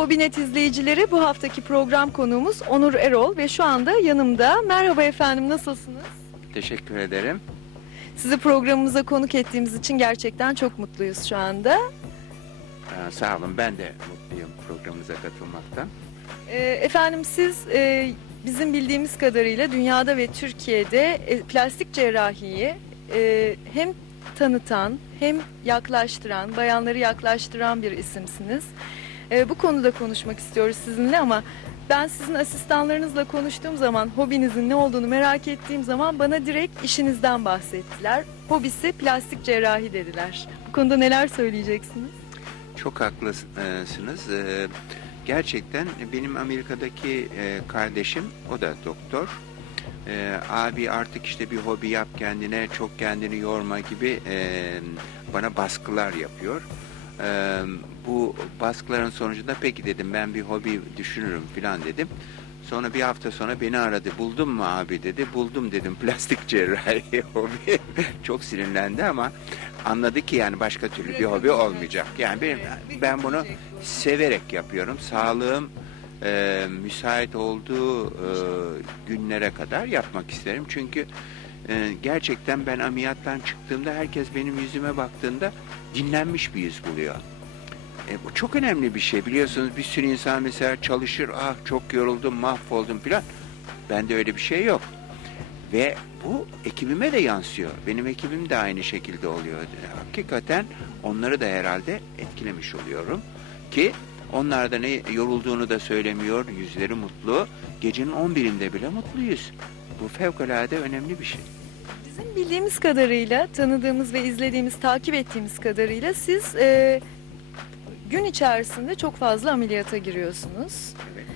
Hobinet izleyicileri bu haftaki program konuğumuz Onur Erol ve şu anda yanımda. Merhaba efendim nasılsınız? Teşekkür ederim. Sizi programımıza konuk ettiğimiz için gerçekten çok mutluyuz şu anda. Ee, sağ olun. Ben de mutluyum programımıza katılmaktan. Ee, efendim siz e, bizim bildiğimiz kadarıyla dünyada ve Türkiye'de e, plastik cerrahiyi e, hem tanıtan hem yaklaştıran, bayanları yaklaştıran bir isimsiniz. E, bu konuda konuşmak istiyoruz sizinle ama ben sizin asistanlarınızla konuştuğum zaman hobinizin ne olduğunu merak ettiğim zaman bana direkt işinizden bahsettiler. Hobisi plastik cerrahi dediler. Bu konuda neler söyleyeceksiniz? Çok haklısınız. Ee, gerçekten benim Amerika'daki e, kardeşim, o da doktor. Ee, abi artık işte bir hobi yap kendine, çok kendini yorma gibi e, bana baskılar yapıyor. Ee, bu baskıların sonucunda peki dedim ben bir hobi düşünürüm filan dedim. Sonra bir hafta sonra beni aradı. Buldun mu abi dedi. Buldum dedim plastik cerrahi hobi. Çok sinirlendi ama anladı ki yani başka türlü bir hobi olmayacak. Yani benim, ben bunu severek yapıyorum. Sağlığım e, müsait olduğu e, günlere kadar yapmak isterim. Çünkü e, gerçekten ben ameliyattan çıktığımda herkes benim yüzüme baktığında dinlenmiş bir yüz buluyor. E, bu çok önemli bir şey. Biliyorsunuz bir sürü insan mesela çalışır, ah çok yoruldum, mahvoldum filan. Bende öyle bir şey yok. Ve bu ekibime de yansıyor. Benim ekibim de aynı şekilde oluyor. E, Hakikaten onları da herhalde etkilemiş oluyorum. Ki onlar da ne yorulduğunu da söylemiyor, yüzleri mutlu. Gecenin 11'inde bile mutluyuz. Bu fevkalade önemli bir şey. Bildiğimiz kadarıyla, tanıdığımız ve izlediğimiz, takip ettiğimiz kadarıyla siz e, gün içerisinde çok fazla ameliyata giriyorsunuz. Evet.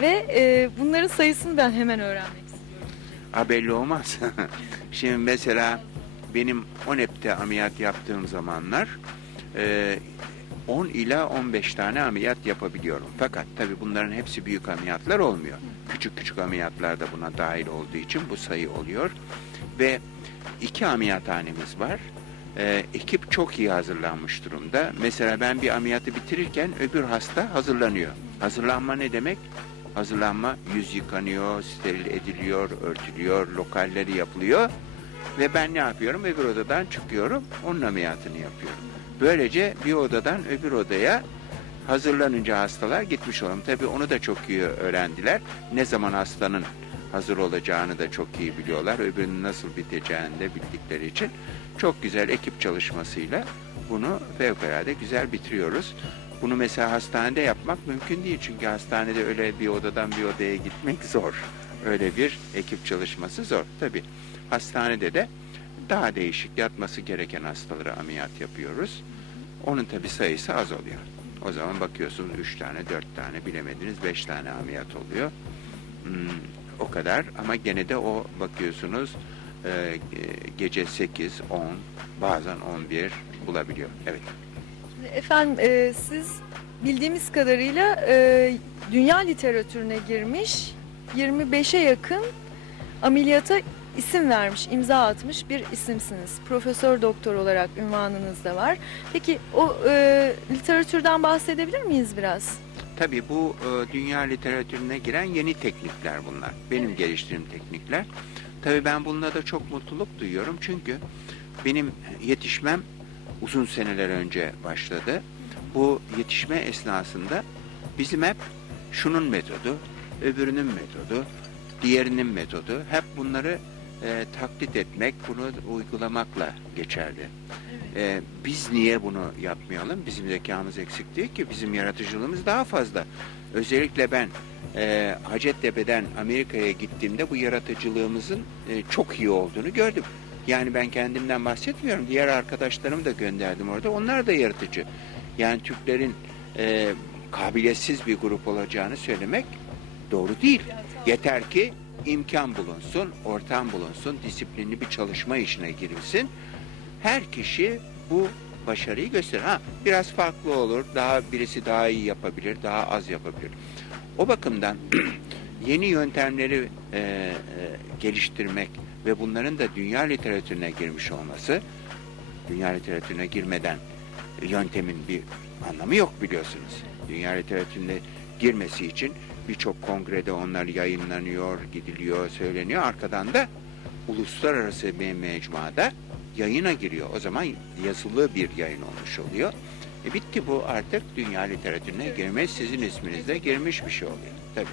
Ve e, bunların sayısını ben hemen öğrenmek istiyorum. Ha belli olmaz. Şimdi mesela benim ONEP'te ameliyat yaptığım zamanlar e, 10 ila 15 tane ameliyat yapabiliyorum. Fakat tabii bunların hepsi büyük ameliyatlar olmuyor. Küçük küçük ameliyatlar da buna dahil olduğu için bu sayı oluyor. Ve iki ameliyathanemiz var. E, ekip çok iyi hazırlanmış durumda. Mesela ben bir ameliyatı bitirirken öbür hasta hazırlanıyor. Hazırlanma ne demek? Hazırlanma yüz yıkanıyor, steril ediliyor, örtülüyor, lokalleri yapılıyor. Ve ben ne yapıyorum? Öbür odadan çıkıyorum, onun ameliyatını yapıyorum. Böylece bir odadan öbür odaya hazırlanınca hastalar gitmiş olalım. Tabii onu da çok iyi öğrendiler. Ne zaman hastanın hazır olacağını da çok iyi biliyorlar. Öbürünün nasıl biteceğini de bildikleri için çok güzel ekip çalışmasıyla bunu fevkalade güzel bitiriyoruz. Bunu mesela hastanede yapmak mümkün değil çünkü hastanede öyle bir odadan bir odaya gitmek zor. Öyle bir ekip çalışması zor. Tabi hastanede de daha değişik yatması gereken hastalara ameliyat yapıyoruz. Onun tabi sayısı az oluyor. O zaman bakıyorsunuz üç tane, dört tane, bilemediniz beş tane ameliyat oluyor. Hmm, o kadar ama gene de o bakıyorsunuz e, gece 8, 10, bazen 11 bulabiliyor. Evet. Efendim e, siz bildiğimiz kadarıyla e, dünya literatürüne girmiş 25'e yakın ameliyata isim vermiş, imza atmış bir isimsiniz. Profesör doktor olarak ünvanınız da var. Peki o e, literatürden bahsedebilir miyiz biraz? Tabii bu e, dünya literatürüne giren yeni teknikler bunlar. Benim Evet. geliştirdiğim teknikler. Tabii ben bununla da çok mutluluk duyuyorum. Çünkü benim yetişmem uzun seneler önce başladı. Bu yetişme esnasında bizim hep şunun metodu, öbürünün metodu, diğerinin metodu hep bunları e, taklit etmek, bunu uygulamakla geçerli. E, biz niye bunu yapmayalım? Bizim zekamız eksik değil ki. Bizim yaratıcılığımız daha fazla. Özellikle ben e, Hacettepe'den Amerika'ya gittiğimde bu yaratıcılığımızın e, çok iyi olduğunu gördüm. Yani ben kendimden bahsetmiyorum. Diğer arkadaşlarımı da gönderdim orada. Onlar da yaratıcı. Yani Türklerin e, kabiliyetsiz bir grup olacağını söylemek doğru değil. Yeter ki imkan bulunsun, ortam bulunsun, disiplinli bir çalışma işine girilsin. Her kişi bu başarıyı gösterir. Ha, biraz farklı olur, daha birisi daha iyi yapabilir, daha az yapabilir. O bakımdan yeni yöntemleri e, e, geliştirmek ve bunların da dünya literatürüne girmiş olması, dünya literatürüne girmeden yöntemin bir anlamı yok biliyorsunuz. Dünya literatürüne girmesi için birçok kongrede onlar yayınlanıyor, gidiliyor, söyleniyor. Arkadan da uluslararası bir mecmuada yayına giriyor. O zaman yazılı bir yayın olmuş oluyor. E bitti bu artık dünya literatürüne girmiş, sizin isminizle girmiş bir şey oluyor. Tabii.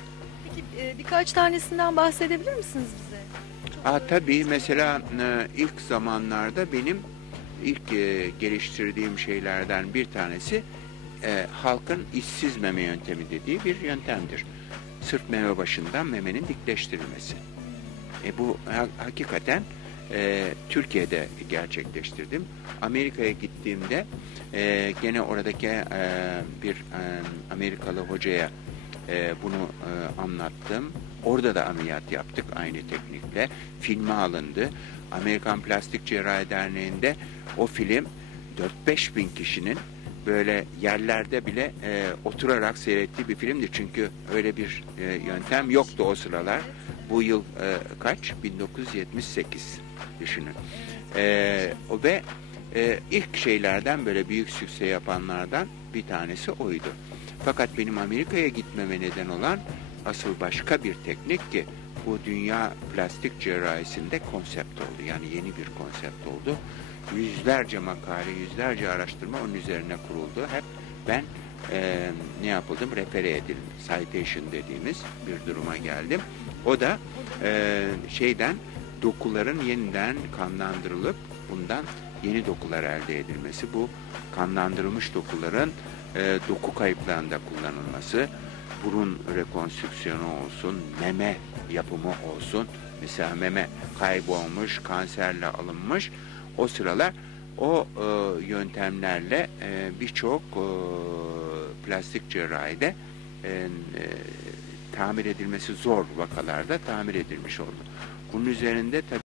Peki e, birkaç tanesinden bahsedebilir misiniz bize? Aa, tabii mesela e, ilk zamanlarda benim ilk e, geliştirdiğim şeylerden bir tanesi e, halkın işsiz meme yöntemi dediği bir yöntemdir. Sırf meme başından memenin dikleştirilmesi. E, bu ha- hakikaten e, Türkiye'de gerçekleştirdim. Amerika'ya gittiğimde e, gene oradaki e, bir e, Amerikalı hocaya e, bunu e, anlattım. Orada da ameliyat yaptık aynı teknikle. Filme alındı. Amerikan Plastik Cerrahi Derneği'nde o film 4-5 bin kişinin böyle yerlerde bile e, oturarak seyrettiği bir filmdi. Çünkü öyle bir e, yöntem yoktu o sıralar. Bu yıl e, kaç? 1978 düşünün. E, o ve e, ilk şeylerden böyle büyük sükse yapanlardan bir tanesi oydu. Fakat benim Amerika'ya gitmeme neden olan asıl başka bir teknik ki bu dünya plastik cerrahisinde konsept oldu. Yani yeni bir konsept oldu. Yüzlerce makale, yüzlerce araştırma onun üzerine kuruldu. Hep ben e, ne yapıldım? Refere edildim. Citation dediğimiz bir duruma geldim. O da e, şeyden dokuların yeniden kanlandırılıp bundan yeni dokular elde edilmesi. Bu kanlandırılmış dokuların e, doku kayıplarında kullanılması, burun rekonstrüksiyonu olsun, meme yapımı olsun. Mesela meme kaybolmuş, kanserle alınmış. O sıralar o e, yöntemlerle e, birçok e, plastik cerrahide e, e, tamir edilmesi zor vakalarda tamir edilmiş oldu. Bunun üzerinde tabii